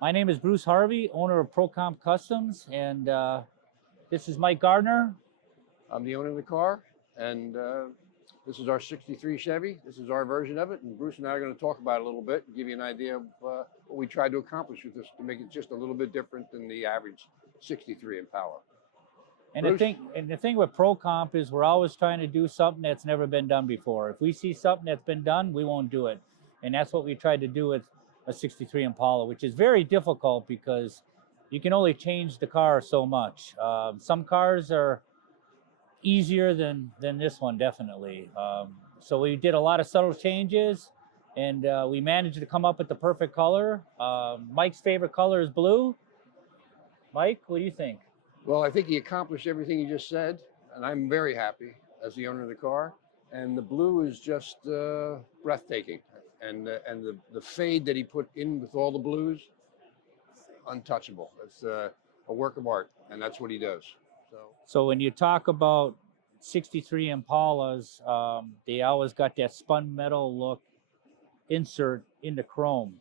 My name is Bruce Harvey, owner of ProComp Customs, and this is Mike Garner. I'm the owner of the car, and this is our 63 Chevy. This is our version of it, and Bruce and I are going to talk about it a little bit and give you an idea of what we tried to accomplish with this to make it just a little bit different than the average 63 Impala. And the thing with ProComp is we're always trying to do something that's never been done before. If we see something that's been done, we won't do it. And that's what we tried to do with a 63 Impala, which is very difficult because you can only change the car so much. Some cars are easier than this one, definitely. So we did a lot of subtle changes, and we managed to come up with the perfect color. Mike's favorite color is blue. Mike, what do you think? Well, I think he accomplished everything he just said, and I'm very happy as the owner of the car. And the blue is just breathtaking. And the fade that he put in with all the blues, untouchable. It's a work of art, and that's what he does. So when you talk about 63 Impalas, they always got that spun metal look insert into chrome,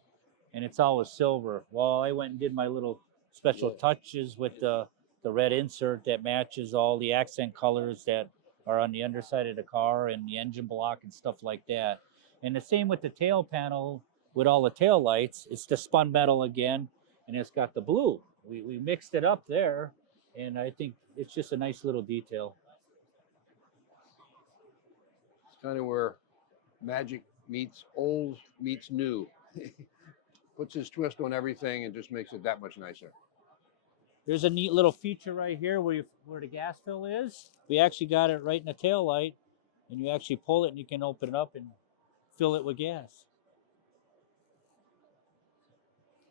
and it's always silver. Well, I went and did my little special touches with the red insert that matches all the accent colors that are on the underside of the car and the engine block and stuff like that. And the same with the tail panel with all the tail lights. It's the spun metal again, and it's got the blue. We mixed it up there, and I think it's just a nice little detail. It's kind of where magic meets old meets new. Puts his twist on everything and just makes it that much nicer. There's a neat little feature right here where the gas fill is. We actually got it right in the tail light, and you actually pull it and you can open it up and fill it with gas.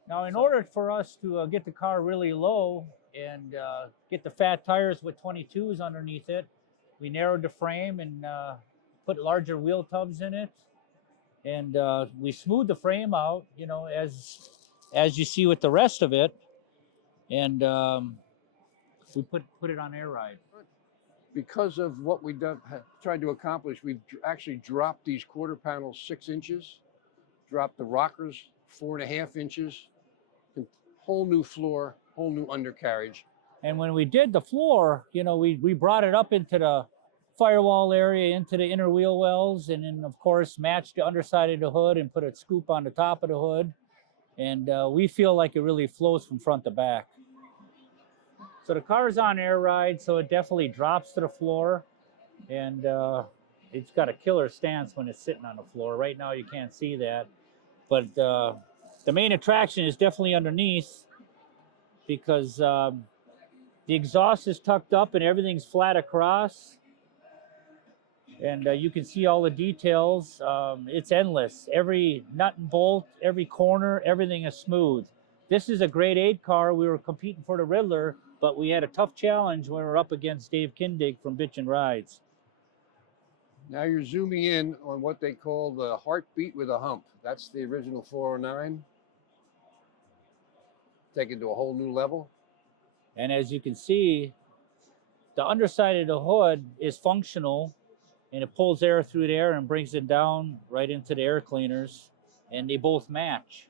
Now, in order for us to get the car really low and get the fat tires with 22s underneath it, we narrowed the frame and put larger wheel tubs in it. And we smoothed the frame out, you know, as you see with the rest of it. And we put it on air ride. Because of what we tried to accomplish, we've actually dropped these quarter panels 6 inches, dropped the rockers 4.5 inches, whole new floor, whole new undercarriage. And when we did the floor, you know, we brought it up into the firewall area, into the inner wheel wells, and then of course matched the underside of the hood and put a scoop on the top of the hood. And we feel like it really flows from front to back. So the car is on air ride, so it definitely drops to the floor, and it's got a killer stance when it's sitting on the floor. Right now you can't see that, but the main attraction is definitely underneath, because the exhaust is tucked up and everything's flat across, and you can see all the details. It's endless. Every nut and bolt, every corner, everything is smooth. This is a grade 8 car. We were competing for the Ridler, but we had a tough challenge when we were up against Dave Kindig from Bitchin' Rides. Now you're zooming in on what they call the heartbeat with a hump. That's the original 409. Taken to a whole new level. And as you can see, the underside of the hood is functional, and it pulls air through there and brings it down right into the air cleaners, and they both match.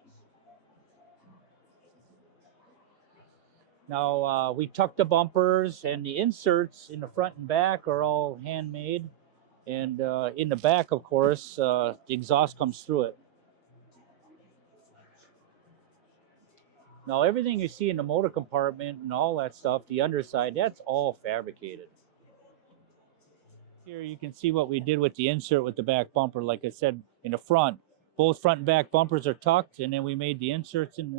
Now, we tucked the bumpers, and the inserts in the front and back are all handmade. And in the back, of course, the exhaust comes through it. Now, everything you see in the motor compartment and all that stuff, the underside, that's all fabricated. Here you can see what we did with the insert with the back bumper. Like I said, in the front, both front and back bumpers are tucked, and then we made the inserts in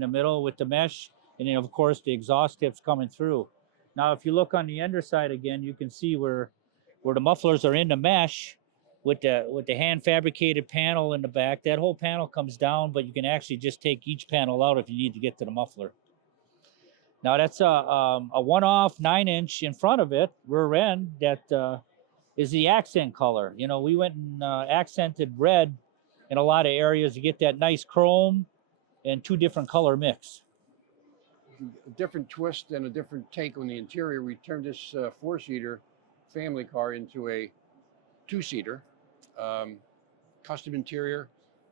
the middle with the mesh. And then, of course, the exhaust tips coming through. Now, if you look on the underside again, you can see where the mufflers are in the mesh with the hand-fabricated panel in the back. That whole panel comes down, but you can actually just take each panel out if you need to get to the muffler. Now, that's a one-off 9-inch in front of it, rear end, that is the accent color. You know, we went and accented red in a lot of areas to get that nice chrome and 2 different color mix. A different twist and a different take on the interior. We turned this 4-seater family car into a 2-seater. Custom interior.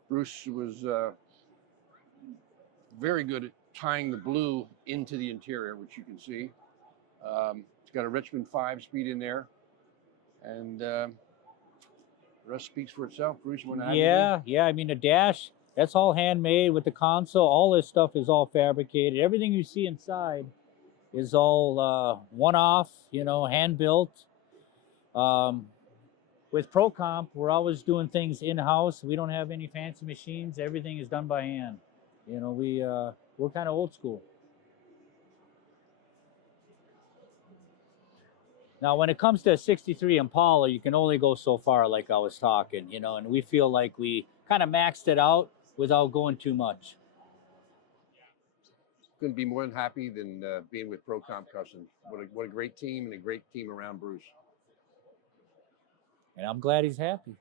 Bruce was very good at tying the blue into the interior, which you can see. It's got a Richmond 5-speed in there, and the rest speaks for itself. Bruce, you want to add anything? Yeah, yeah. I mean, the dash, that's all handmade with the console. All this stuff is all fabricated. Everything you see inside is all one-off, you know, hand-built. With ProComp, we're always doing things in-house. We don't have any fancy machines. Everything is done by hand. You know, we're kind of old school. Now, when it comes to a 63 Impala, you can only go so far, like I was talking, you know, and we feel like we kind of maxed it out without going too much. Couldn't be more than happy than being with ProComp Custom. What a great team, and a great team around Bruce. And I'm glad he's happy.